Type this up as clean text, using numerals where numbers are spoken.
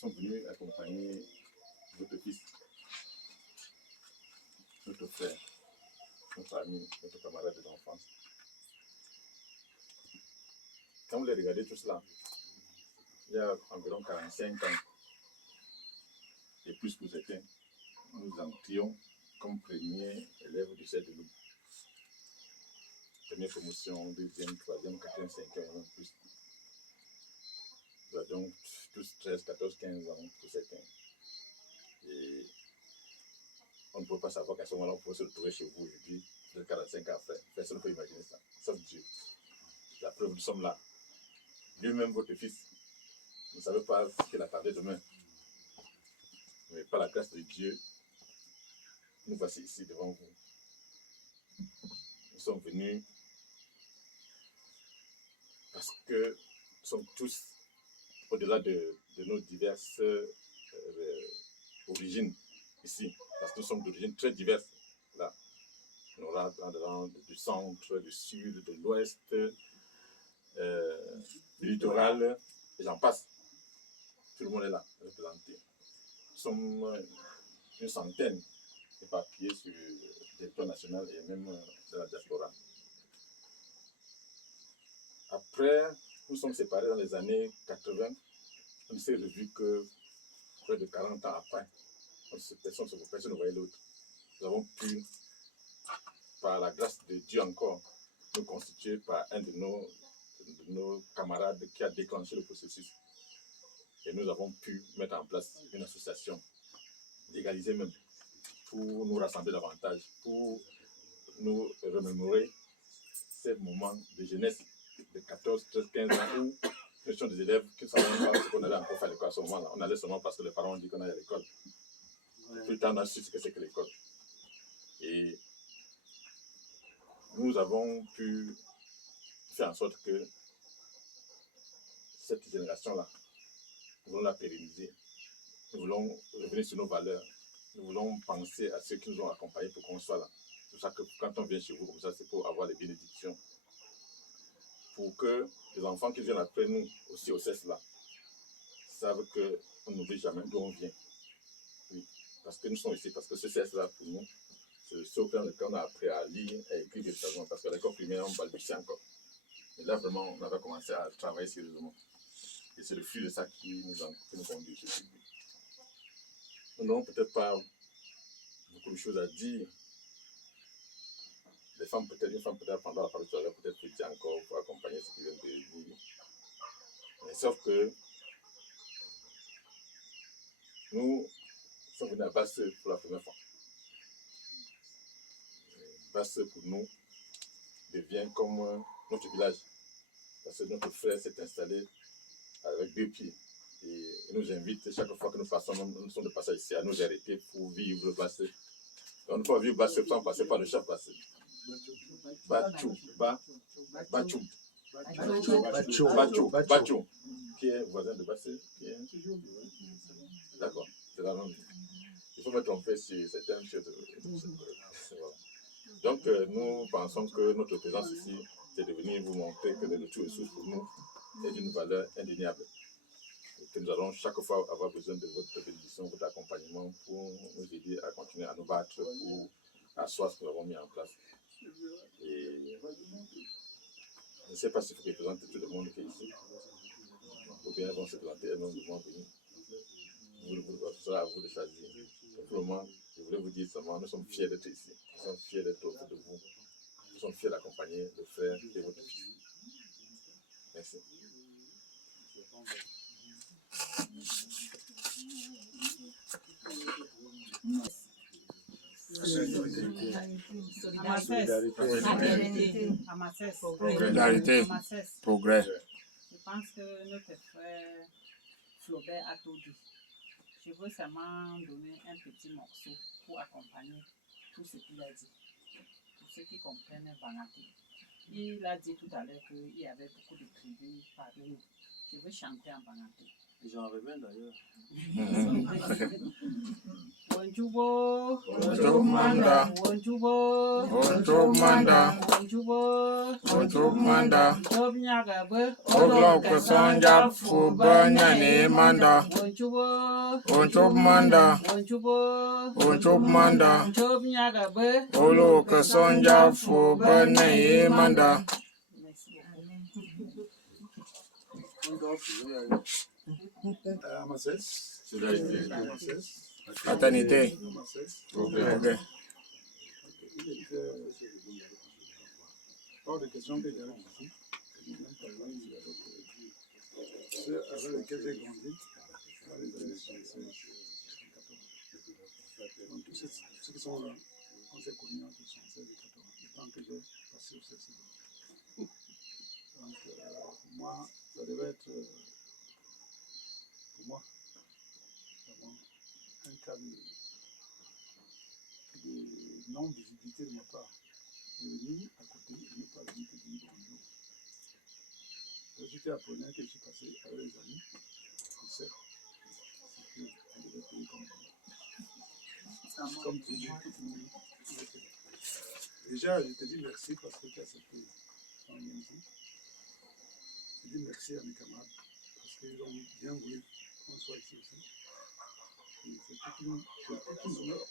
sont venus accompagner votre fils, notre frère, notre ami, notre camarade d'enfance. Quand vous les regardez tout cela, il y a environ 45 ans, et plus pour certains, nous entrions comme premiers élèves du CED de Loup. Première promotion, deuxième, troisième, quatrième, cinquième, et même plus. Nous avions tous 13, 14, 15 ans pour certains. Et on ne peut pas savoir qu'à ce moment-là, on pouvait se retrouver chez vous aujourd'hui, de 45 ans après. Personne ne peut imaginer ça, sauf Dieu. La preuve, nous sommes là. Lui-même, votre fils, vous ne savez pas ce qu'il attendait demain. Mais par la grâce de Dieu, nous voici ici devant vous. Nous sommes venus parce que nous sommes tous, au-delà de nos diverses origines ici, parce que nous sommes d'origines très diverses. Là, nous avons du centre, du sud, de l'ouest, du littoral, et j'en passe. Tout le monde est là, représenté. Nous sommes une centaine éparpillés sur le territoire national et même dans la diaspora. Après, nous sommes séparés dans les années 80. On s'est revus que près de 40 ans après, personne ne voyait l'autre. Nous avons pu, par la grâce de Dieu encore, nous constituer par un de nos camarades qui a déclenché le processus. Et nous avons pu mettre en place une association, légalisée même, pour nous rassembler davantage, pour nous remémorer ces moments de jeunesse de 14, 13, 15 ans où nous étions des élèves qui ne savaient pas ce qu'on allait encore faire à l'école à ce moment-là. On allait seulement parce que les parents ont dit qu'on allait à l'école. Plus tard, on a su ce que c'est que l'école. Et nous avons pu faire en sorte que cette génération-là, nous voulons la pérenniser. Nous voulons revenir sur nos valeurs. Nous voulons penser à ceux qui nous ont accompagnés pour qu'on soit là. C'est pour ça que quand on vient chez vous comme ça, c'est pour avoir les bénédictions. Pour que les enfants qui viennent après nous, aussi au CES là, savent qu'on n'oublie jamais d'où on vient. Oui, parce que nous sommes ici, parce que ce CES là, pour nous, c'est le seul plan lequel on a appris à lire, à écrire véritablement, parce qu'à l'école primaire, on balbutiait encore. Et là, vraiment, on avait commencé à travailler sérieusement. Et c'est le fruit de ça qui nous conduit aujourd'hui. Nous n'avons peut-être pas beaucoup de choses à dire. Une femme peut-être pendant la parole tout à l'heure, peut-être petit encore pour accompagner ce qui vient de dire. Mais sauf que nous sommes venus à Basse pour la première fois. Basse pour nous devient comme notre village. Parce que notre frère s'est installé avec 2 pieds. Et il nous invite chaque fois que nous passons, nous sommes de passage ici, à nous arrêter pour vivre Basse. On ne peut pas vivre Basse sans passer par le chef Basse. Bachou, qui est voisin de Basse. D'accord, c'est la langue. Il faut me tromper sur certaines choses. Voilà. Donc, nous pensons que notre présence ici, c'est de venir vous montrer que le retour ressources pour nous est d'une valeur indéniable. Et que nous allons chaque fois avoir besoin de votre bénédiction, votre accompagnement pour nous aider à continuer à nous battre pour asseoir ce que nous avons mis en place. Et je ne sais pas s'il faut représenter tout le monde qui est ici, ou bien ils vont se présenter elles-mêmes devant vous. Ce sera à vous de choisir. Pour le moment, je voulais vous dire seulement, nous sommes fiers d'être ici. Nous sommes fiers d'être autour de vous. Nous sommes fiers d'accompagner le frère et votre fils. Merci. Solidarité, progrès. Je pense que notre frère Flaubert a tout dit. Je veux seulement donner un petit morceau pour accompagner tout ce qu'il a dit. Pour ceux qui comprennent Bangaté. Il a dit tout à l'heure qu'il y avait beaucoup de tribus parmi nous. Je veux chanter en Bangaté. J'en reviens d'ailleurs. Wonjubo. Wonjumanda. Wonjubo. Wonjumanda. Wonjubo. Wonjumanda. Jobnyagabe. Oglok sonja fuba nyane manda. Wonjubo. Wonjumanda. Wonjubo. Wonjumanda. Jobnyagabe. Olok sonja fuba nyane manda. Merci beaucoup. On doit trouver ailleurs. Amassès. Solidarité. Amassès. Fraternité. Amassès. Progrès. Il était hors de question que j'arrive ici. Même pas loin, il y a d'autres. Ceux avec lesquels j'ai grandi dans les années 76. Donc, tous ceux qui sont là, on s'est connus entre 76 et 80, le temps que j'ai passé au CCD. Donc, moi, ça devait être, pour moi, vraiment un cas de non-visibilité de ma part. De venir à côté et ne pas venir te dire bonjour. J'étais apprenant que je suis passé avec les amis, on sait que on devait payer comme tu dis. Déjà, je te dis merci parce que tu as accepté ton ici. Je dis merci à mes camarades parce qu'ils ont bien voulu qu'on soit ici aussi. Et c'est tout un honneur